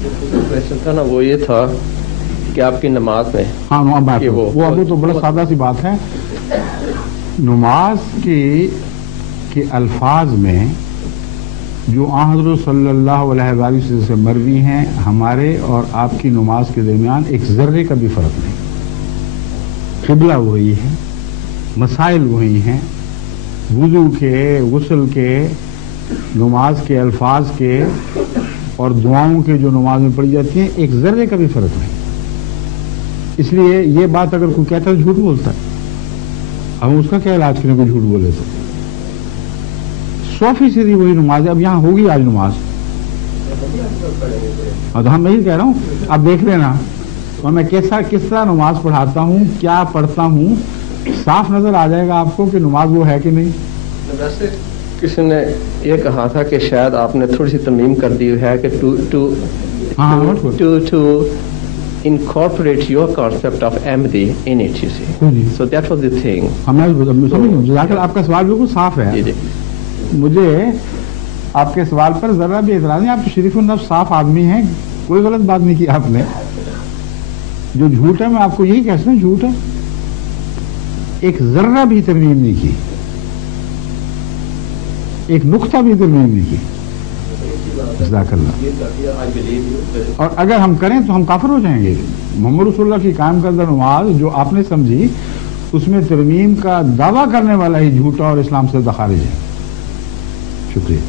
Question था ना वो ये था कि आपकी नमाज में हाँ बात वो अभी तो बड़ा सादा सी बात है। नमाज के अल्फाज में जो हज़रत सल्लल्लाहु अलैहि वसल्लम से मरवी हैं, हमारे और आपकी नमाज के दरमियान एक ज़र्रे का भी फ़र्क नहीं। क़िबला वही है, मसाइल वही हैं, वुज़ू के, गुस्ल के, नमाज के अल्फाज के और दुआओं के जो नमाज में पढ़ी जाती हैं, एक ज़र्रे का भी फ़र्क नहीं। इसलिए ये बात अगर कोई कहता है झूठ बोलता है, हम उसका क्या इलाज करें? कोई झूठ बोले तो 100% वही नमाज है। अब यहाँ होगी आज नमाज, और तो हम यही कह रहा हूँ, आप देख लेना और मैं किस तरह नमाज पढ़ाता हूँ, क्या पढ़ता हूँ, साफ नजर आ जाएगा आपको कि नमाज वो है कि नहीं। वैसे किसी ने ये कहा था कि शायद आपने थोड़ी सी तरमीम कर दी है कि to incorporate your concept of Ahmadi in it, you see. So that was the thing. आपका सवाल बिल्कुल साफ है। जी। मुझे आपके सवाल पर जरा भी एतराज नहीं। आप तो शरीफ नफ्स साफ आदमी हैं, कोई गलत बात नहीं की आपने। जो झूठ है मैं आपको यही कहता हूँ, झूठ है। एक जर्रा भी तरमीम नहीं की, एक नुक्ता भी तरमीम नहीं की। और अगर हम करें तो हम काफिर हो जाएंगे। मोहम्मद रसूलुल्लाह की कायम करदा नमाज जो आपने समझी, उसमें तरमीम का दावा करने वाला ही झूठा और इस्लाम से खारिज है। शुक्रिया।